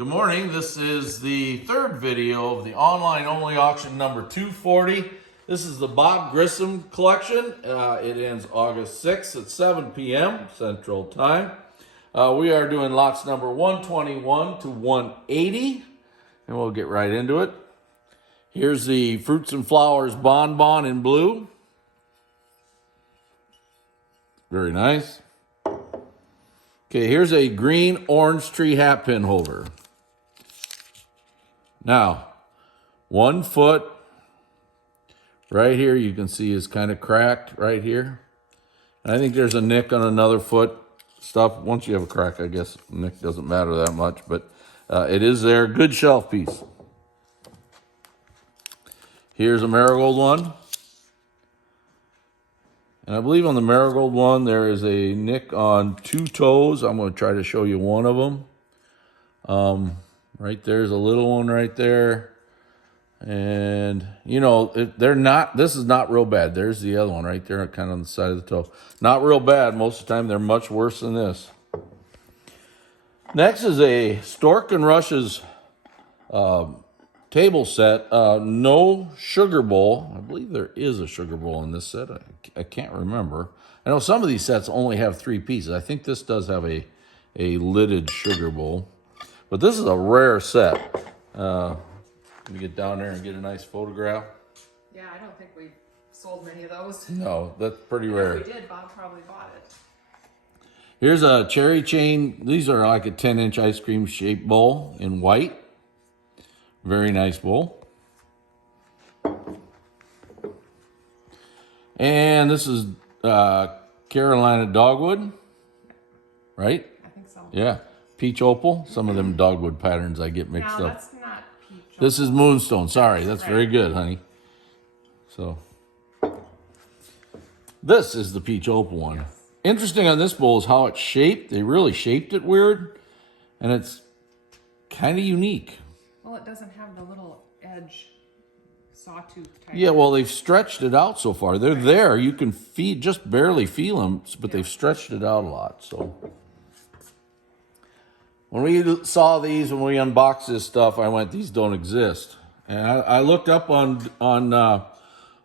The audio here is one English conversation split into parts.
Good morning. This is the third video of the online only auction number 240. This is the Bob Grissom collection. It ends August 6th at 7 p.m. Central Time. We are doing lots number 121 to 180, and we'll get right into it. Here's the Fruits and Flowers Bonbon in blue. Very nice. Okay, here's a green orange tree hat pin holder. Now, 1 foot right here you can see is kind of cracked right here. And I think there's a nick on another foot stuff. Once you have a crack, I guess nick doesn't matter that much, but it is there. Good shelf piece. Here's a marigold one. And I believe on the marigold one there is a nick on 2 toes. I'm going to try to show you one of them. Right there's a little one right there. And, you know, this is not real bad. There's the other one right there, kind of on the side of the toe. Not real bad. Most of the time, they're much worse than this. Next is a Stork and Rush's table set. No sugar bowl. I believe there is a sugar bowl in this set. I can't remember. I know some of these sets only have 3 pieces. I think this does have a lidded sugar bowl. But this is a rare set. Let me get down there and get a nice photograph. Yeah, I don't think we sold many of those. No, that's pretty rare. If we did, Bob probably bought it. Here's a cherry chain. These are like a 10-inch ice cream shaped bowl in white. Very nice bowl. And this is Carolina dogwood, right? I think so. Yeah. Peach opal. Some of them dogwood patterns I get mixed No, up. that's not peach. This is moonstone. Sorry, that's right. very good, honey. So, this is the peach opal one. Yes. Interesting on this bowl is how it's shaped. They really shaped it weird, and it's kind of unique. Well, it doesn't have the little edge sawtooth type. Yeah, well, they've stretched it out so far. They're there. You can just barely feel them, but they've stretched it out a lot. So, when we saw these, when we unboxed this stuff, I went, these don't exist. And I looked up on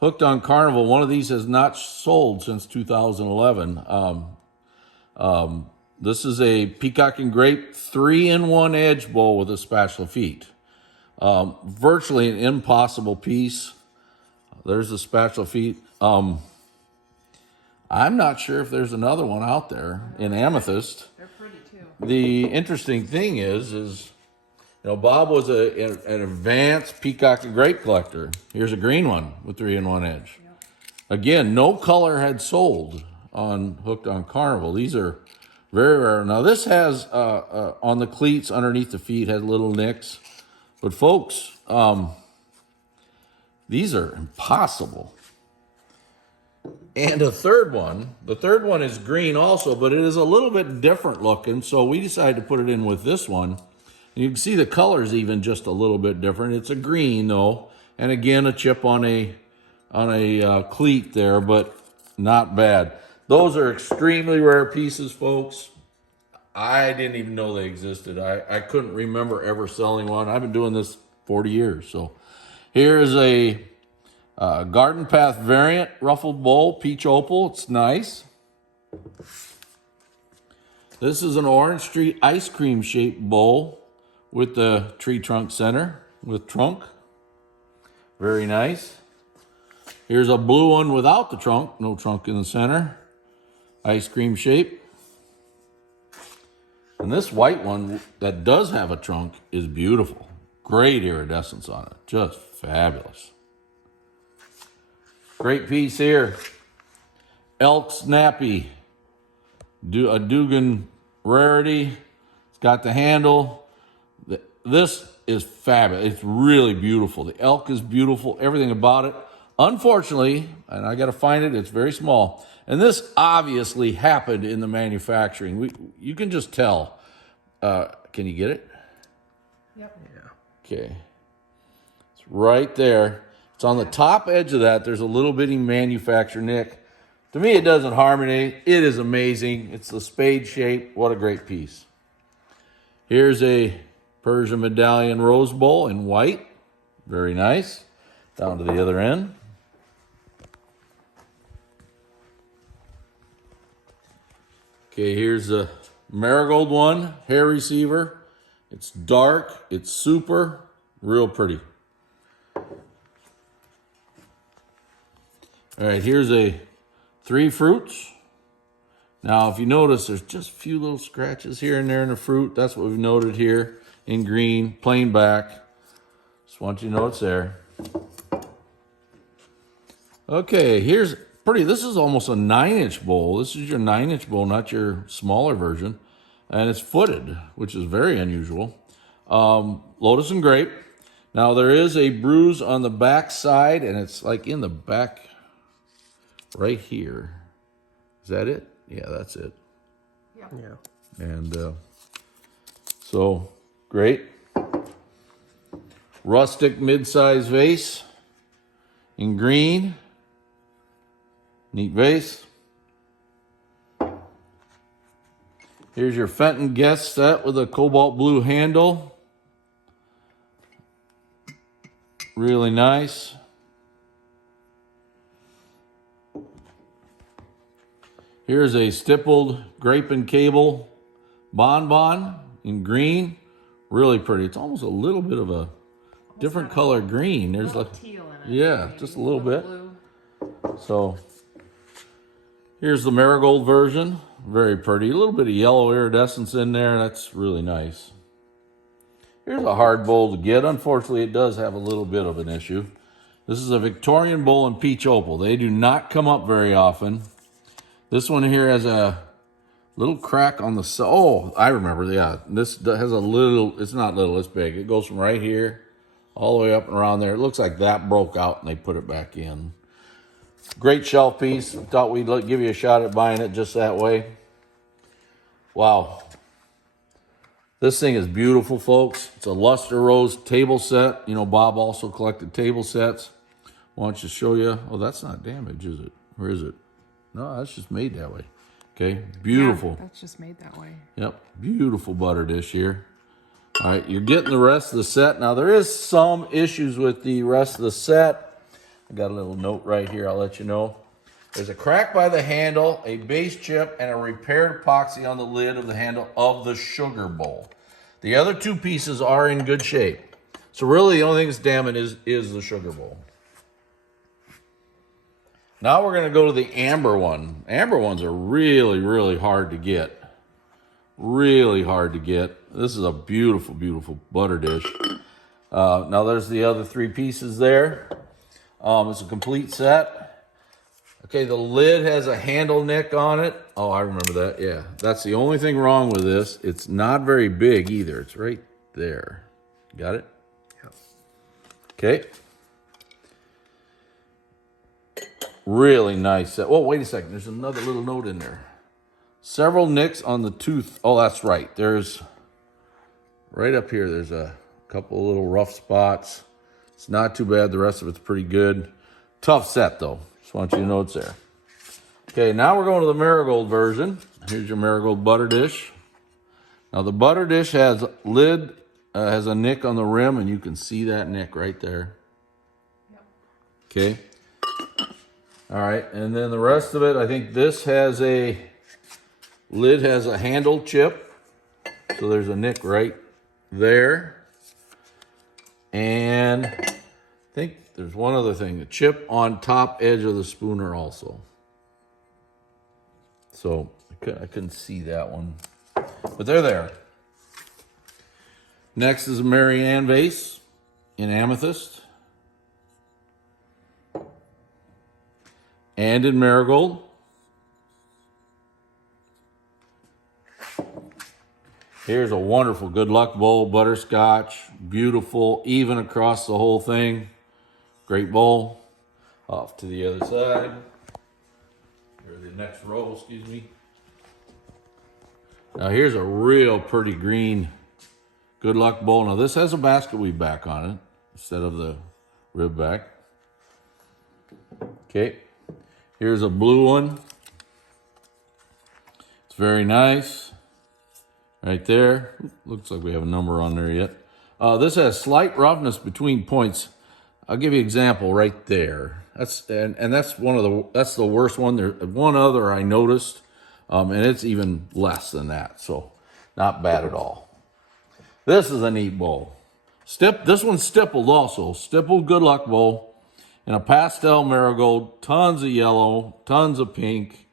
Hooked on Carnival. One of these has not sold since 2011. This is a peacock and grape 3-in-1 edge bowl with a spatula feet. Virtually an impossible piece. There's the spatula feet. I'm not sure if there's another one out there in amethyst. They're pretty too. The interesting thing is you know, Bob was an advanced peacock and grape collector. Here's a green one with 3-in-1 edge. Yep. Again, no color had sold on Hooked on Carnival. These are very rare. Now this has on the cleats underneath the feet had little nicks, but folks, these are impossible. And the third one is green also, but it is a little bit different looking, so we decided to put it in with this one. And you can see the color's even just a little bit different. It's a green though, and again a chip on a cleat there, but not bad. Those are extremely rare pieces, folks. I didn't even know they existed. I couldn't remember ever selling one. I've been doing this 40 years. So here is a Garden Path variant ruffled bowl, peach opal. It's nice. This is an orange tree ice cream shaped bowl with the tree trunk center with trunk. Very nice. Here's a blue one without the trunk, no trunk in the center. Ice cream shape. And this white one that does have a trunk is beautiful. Great iridescence on it. Just fabulous. Great piece here. Elk Snappy. A Dugan rarity. It's got the handle. This is fabulous. It's really beautiful. The elk is beautiful. Everything about it. Unfortunately, and I got to find it, it's very small. And this obviously happened in the manufacturing. You can just tell. Can you get it? Yep. Yeah. Okay. It's right there. It's on the top edge of that. There's a little bitty manufacturer nick. To me, it doesn't harm it. It is amazing. It's the spade shape. What a great piece. Here's a Persian Medallion Rose Bowl in white. Very nice. Down to the other end. Okay, here's the marigold one, hair receiver. It's dark, it's super, real pretty. All right, here's a 3 fruits. Now, if you notice, there's just a few little scratches here and there in the fruit. That's what we've noted here in green, plain back. Just want you to know it's there. Okay, here's pretty. This is almost a 9-inch bowl. This is your 9-inch bowl, not your smaller version. And it's footed, which is very unusual. Lotus and grape. Now, there is a bruise on the back side, and it's like in the back right here. Is that it? Yeah, that's it. Yeah. And so, great. Rustic mid-size vase in green. Neat vase. Here's your Fenton guest set with a cobalt blue handle. Really nice. Here's a stippled grape and cable bonbon in green. Really pretty. It's almost a little bit of a different color green. There's like teal in it. yeah, Maybe. just a little bit. Blue. So here's the marigold version. Very pretty. A little bit of yellow iridescence in there. That's really nice. Here's a hard bowl to get. Unfortunately, it does have a little bit of an issue. This is a Victorian bowl in peach opal. They do not come up very often. This one here has a little crack on the side. Oh, I remember. Yeah, this has a little, it's not little, it's big. It goes from right here all the way up and around there. It looks like that broke out and they put it back in. Great shelf piece. Thought we'd give you a shot at buying it just that way. Wow. This thing is beautiful, folks. It's a luster rose table set. You know, Bob also collected table sets. Why don't you show you? Oh, that's not damaged, is it? Or is it? No, that's just made that way. Okay, beautiful. Yeah, that's just made that way. Yep, beautiful butter dish here. All right, you're getting the rest of the set. Now, there is some issues with the rest of the set. I got a little note right here. I'll let you know. There's a crack by the handle, a base chip, and a repaired epoxy on the lid of the handle of the sugar bowl. The other 2 pieces are in good shape. So really, the only thing that's damaged is the sugar bowl. Now we're going to go to the amber one. Amber ones are really, really hard to get. Really hard to get. This is a beautiful, beautiful butter dish. Now there's the other 3 pieces there. It's a complete set. Okay, the lid has a handle nick on it. Oh, I remember that. Yeah, that's the only thing wrong with this. It's not very big either. It's right there. Got it? Yep. Okay. Really nice set. Oh, wait a second. There's another little note in there. Several nicks on the tooth. Oh, that's right. There's, right up here, there's a couple of little rough spots. It's not too bad. The rest of it's pretty good. Tough set, though. Just want you to know it's there. Okay, now we're going to the marigold version. Here's your marigold butter dish. Now, the butter dish has lid, has a nick on the rim, and you can see that nick right there. Yep. Okay. All right, and then the rest of it, I think this has a, lid has a handle chip. So there's a nick right there. And I think there's one other thing, a chip on top edge of the spooner also. So I couldn't see that one, but they're there. Next is a Mary Ann vase in amethyst. And in marigold. Here's a wonderful good luck bowl, butterscotch, beautiful, even across the whole thing. Great bowl. Off to the other side. Or the next row, excuse me. Now here's a real pretty green good luck bowl. Now this has a basket weave back on it instead of the rib back. Okay. Here's a blue one. It's very nice. right there. Looks like we have a number on there yet. This has slight roughness between points. I'll give you an example right there. That's that's the worst one. There's one other I noticed, and it's even less than that. So not bad at all. This is a neat bowl. This one's stippled also. Stippled good luck bowl. And a pastel marigold, tons of yellow, tons of pink,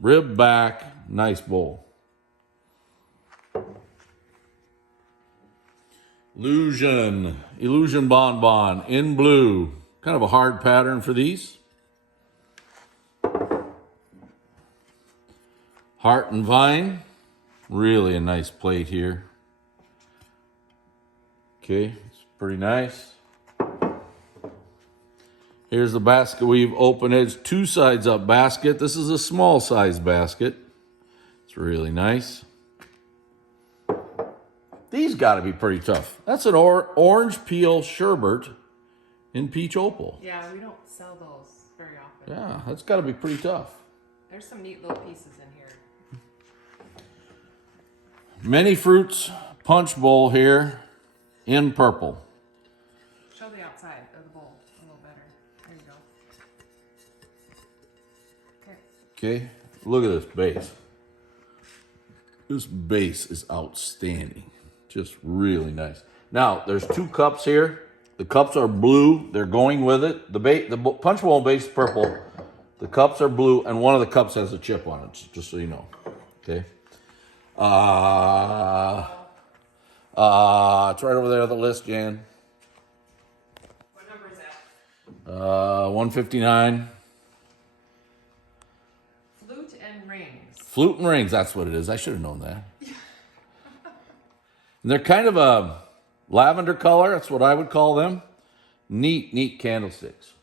rib back, nice bowl. Illusion Bonbon in blue. Kind of a hard pattern for these. Heart and Vine, really a nice plate here. Okay, it's pretty nice. Here's the basket weave open edge, 2 sides up basket. This is a small size basket. It's really nice. These got to be pretty tough. That's an orange peel sherbet in peach opal. Yeah, we don't sell those very often. Yeah, that's got to be pretty tough. There's some neat little pieces in here. Many Fruits punch bowl here in purple. Show the outside of the bowl a little better. There you go. Okay. Okay, look at this base. This base is outstanding. Just really nice. Now, there's 2 cups here. The cups are blue. They're going with it. The punch bowl base is purple. The cups are blue, and one of the cups has a chip on it, just so you know. Okay. It's right over there on the list, Jan. What number is that? 159. Flute and Rings. Flute and Rings, that's what it is. I should have known that. And they're kind of a lavender color. That's what I would call them. Neat candlesticks.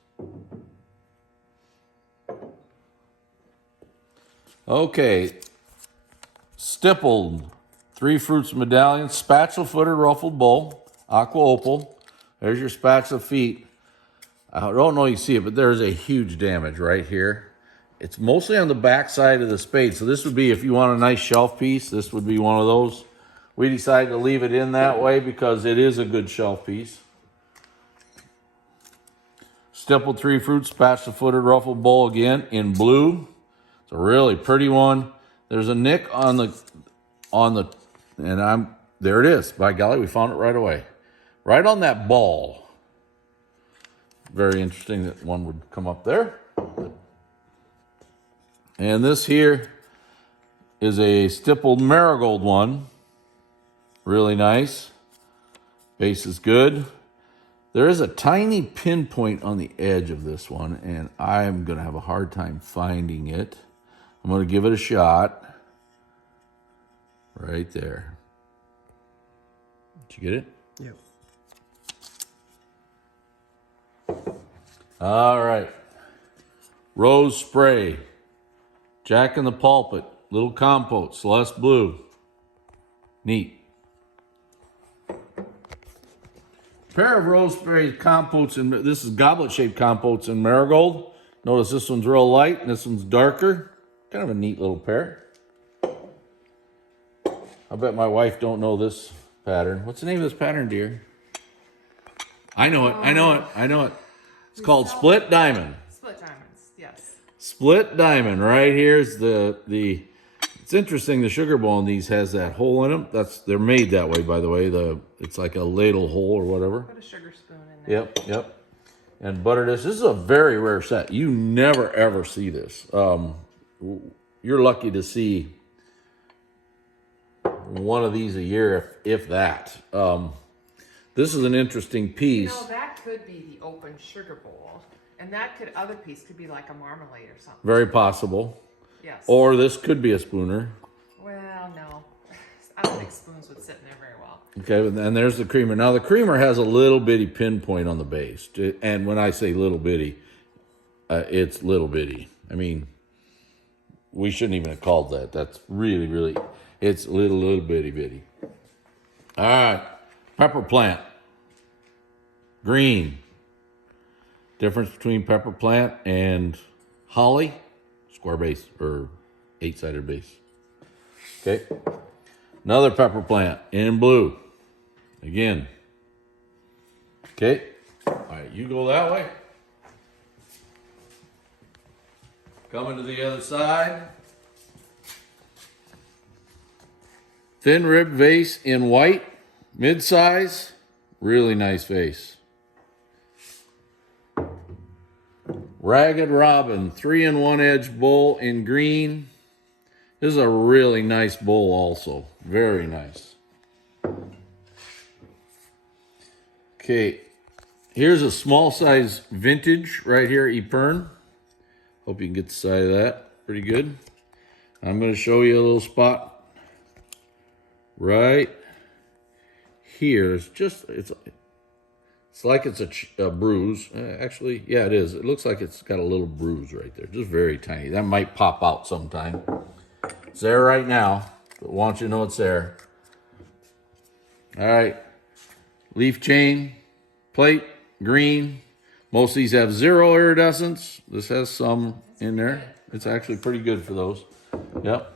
Okay. Stippled 3 Fruits medallion, spatula footed ruffled bowl, aqua opal. There's your spatula feet. I don't know if you see it, but there's a huge damage right here. It's mostly on the back side of the spade. So this would be, if you want a nice shelf piece, this would be one of those. We decided to leave it in that way because it is a good shelf piece. Stippled 3 Fruits, spatula footed ruffled bowl again in blue. It's a really pretty one. There's a nick on the, there it is. By golly, we found it right away. Right on that ball. Very interesting that one would come up there. And this here is a stippled marigold one. Really nice. Base is good. There is a tiny pinpoint on the edge of this one, and I'm going to have a hard time finding it. I'm going to give it a shot. Right there. Did you get it? Yep. All right. Rose Spray. Jack in the Pulpit. Little Compote. Celeste Blue. Neat. Pair of Rose Spray compotes, and this is goblet-shaped compotes in marigold. Notice this one's real light, and this one's darker. Kind of a neat little pair. I bet my wife don't know this pattern. What's the name of this pattern, dear? I know it. It's called Split Diamond. Split diamonds, yes. Split Diamond. Right here's the. It's interesting. The sugar bowl in these has that hole in them. They're made that way, by the way. It's like a ladle hole or whatever. Put a sugar spoon in there. Yep. And butter dish. This is a very rare set. You never ever see this. You're lucky to see one of these a year, if that. This is an interesting piece. You know, that could be the open sugar bowl, and that other piece could be like a marmalade or something. Very possible. Yes. Or this could be a spooner. Well, no. I don't think spoons would sit in there very well. Okay, and there's the creamer. Now, the creamer has a little bitty pinpoint on the base. And when I say little bitty, it's little bitty. I mean, we shouldn't even have called that. That's really, it's little bitty. All right, pepper plant. Green. Difference between pepper plant and holly. Square base or 8-sided base. Okay. Another pepper plant in blue. Again. Okay. All right, you go that way. Coming to the other side. Thin rib vase in white, mid-size, really nice vase. Ragged Robin, 3-in-1 edge bowl in green. This is a really nice bowl also, very nice. Okay, here's a small size vintage right here, Epern. Hope you can get the side of that, pretty good. I'm gonna show you a little spot right here. It's like it's a bruise. Actually, yeah, it is. It looks like it's got a little bruise right there, just very tiny. That might pop out sometime. It's there right now, but I want you to know it's there. All right, leaf chain, plate, green. Most of these have 0 iridescence. This has some in there. It's actually pretty good for those. Yep,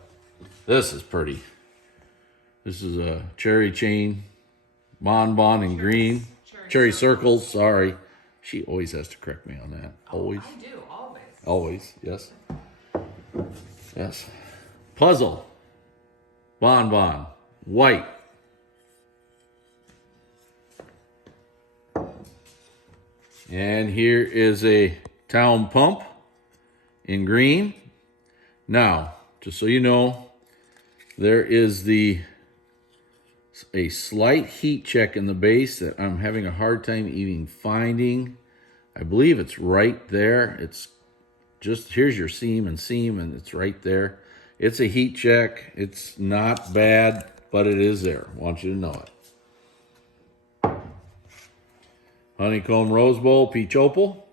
this is pretty. This is a cherry chain, bonbon in green. Cherry circles, sorry. She always has to correct me on that. Always. I do, always. Always, yes. Yes. Puzzle. Bonbon. White. And here is a town pump in green. Now, just so you know, there is a slight heat check in the base that I'm having a hard time even finding. I believe it's right there. It's just, here's your seam, and it's right there. It's a heat check. It's not bad, but it is there. I want you to know it. Honeycomb Rose Bowl, Peach Opal.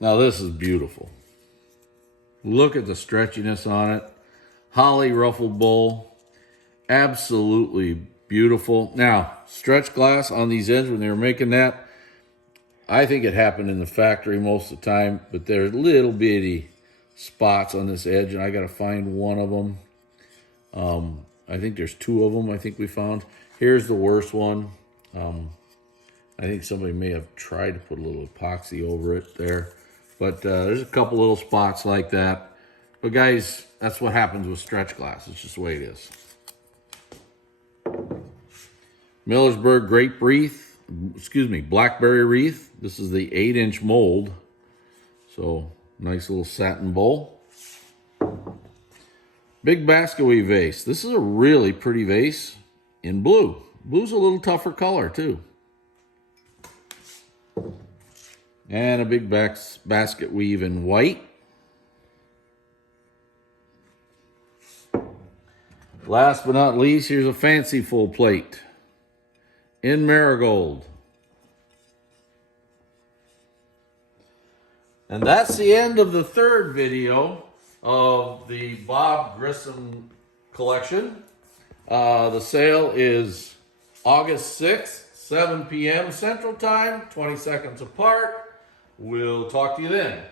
Now this is beautiful. Look at the stretchiness on it. Holly ruffled bowl. Absolutely beautiful. Now, stretch glass on these ends when they were making that, I think it happened in the factory most of the time, but there's little bitty spots on this edge, and I got to find one of them. I think there's 2 of them I think we found. Here's the worst one. I think somebody may have tried to put a little epoxy over it there. But there's a couple little spots like that. But guys, that's what happens with stretch glass. It's just the way it is. Millersburg grape wreath, blackberry wreath. This is the 8-inch mold. So, nice little satin bowl. Big basket weave vase. This is a really pretty vase in blue. Blue's a little tougher color too. And a big basket weave in white. Last but not least, here's a fancy full plate in marigold. And that's the end of the 3rd video of the Bob Grissom collection. The sale is August 6th, 7 p.m. Central Time, 20 seconds apart. We'll talk to you then.